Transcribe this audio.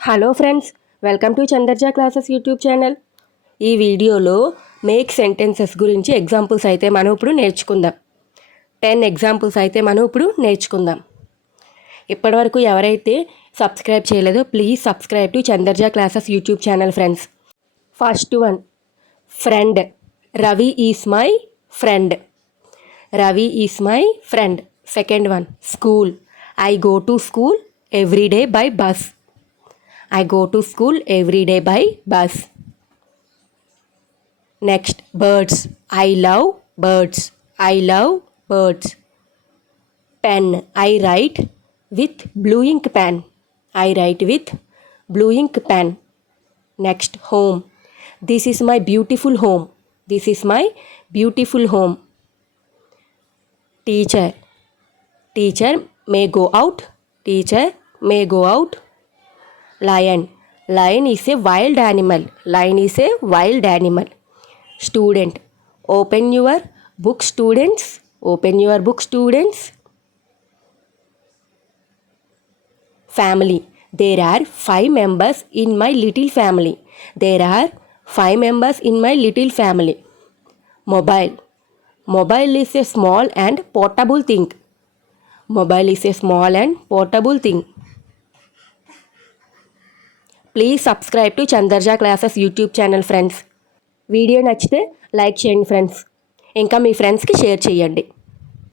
Hello friends, welcome to Chandarja classes YouTube channel. ఈ వీడియోలో make sentences గురించి ఎగ్జాంపుల్స్ అయితే మనం ఇప్పుడు నేర్చుకుందాం. 10 ఎగ్జాంపుల్స్ అయితే మనం ఇప్పుడు నేర్చుకుందాం. ఇప్పటివరకు ఎవరైతే సబ్స్క్రైబ్ చేయలేదో please subscribe to Chandarja classes YouTube channel friends. First one, friend. Ravi is my friend. Ravi is my friend. Second one, school. I go to school every day by bus. I go to school every day by bus. Next, birds. I love birds. I love birds. Pen. I write with blue ink pen. I write with blue ink pen. Next, home. This is my beautiful home. This is my beautiful home. Teacher. Teacher may go out. Teacher may go out. Lion. Lion is a wild animal. Lion is a wild animal. Student. Open your book, students. Open your book, students. Family. There are 5 members in my little family. There are 5 members in my little family. Mobile. Mobile is a small and portable thing. Mobile is a small and portable thing. Please subscribe to Chandarja classes YouTube channel friends. Video నచ్చితే like చేయండి friends, ఇంకా మీ ఫ్రెండ్స్కి షేర్ చేయండి.